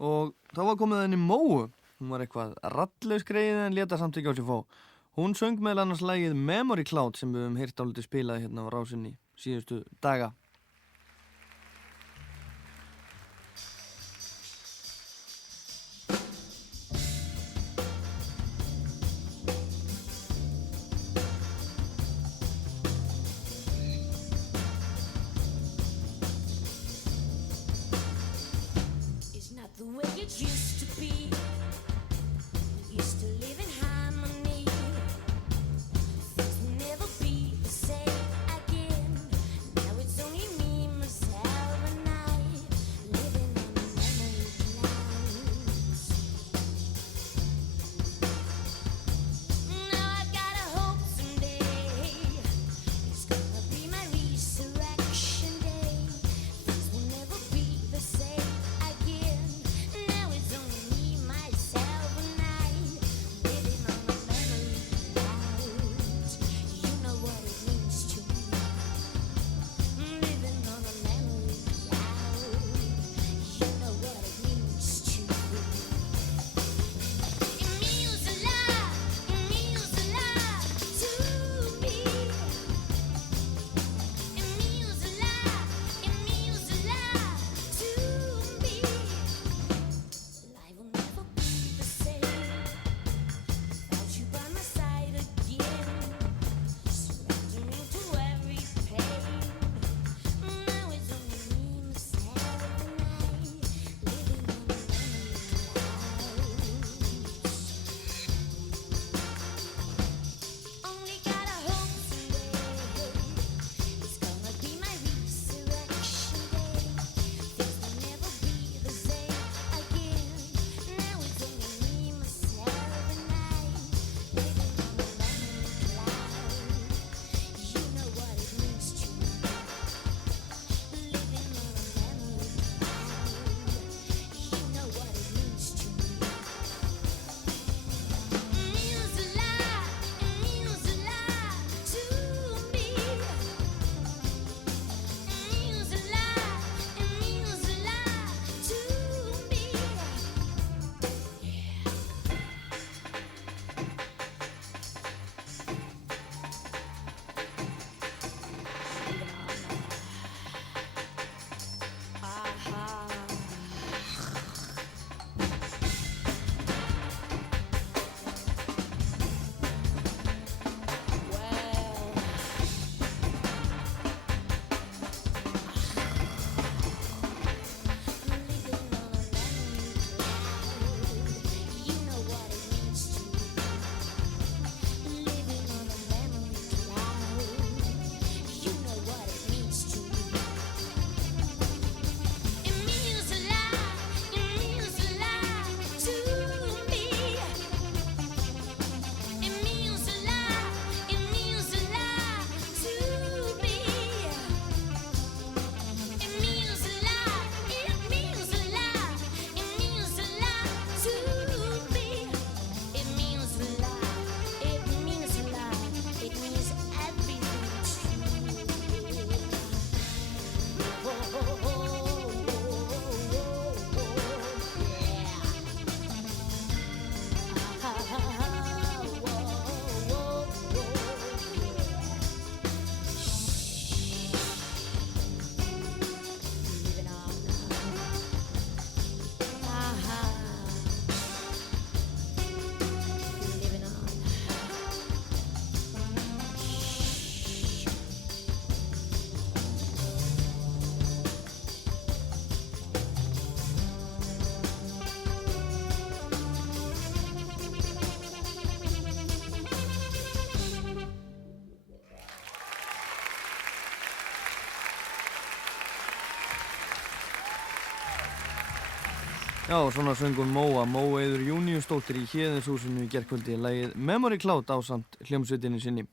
og þá var komið henni Móu. Hún var eitthvað raddlaus greið en leta samt ekki á sig fá. Hún söng meðal annars lagið Memory Cloud sem við höfum heyrt dálítið spilað hérna á Rásinni síðustu daga. Já, svona söngum Móa, Móeiður Júníusdóttir í Héðinshúsinu í gærkvöldi lagið Memory Cloud ásamt hljómsveitinni sinni.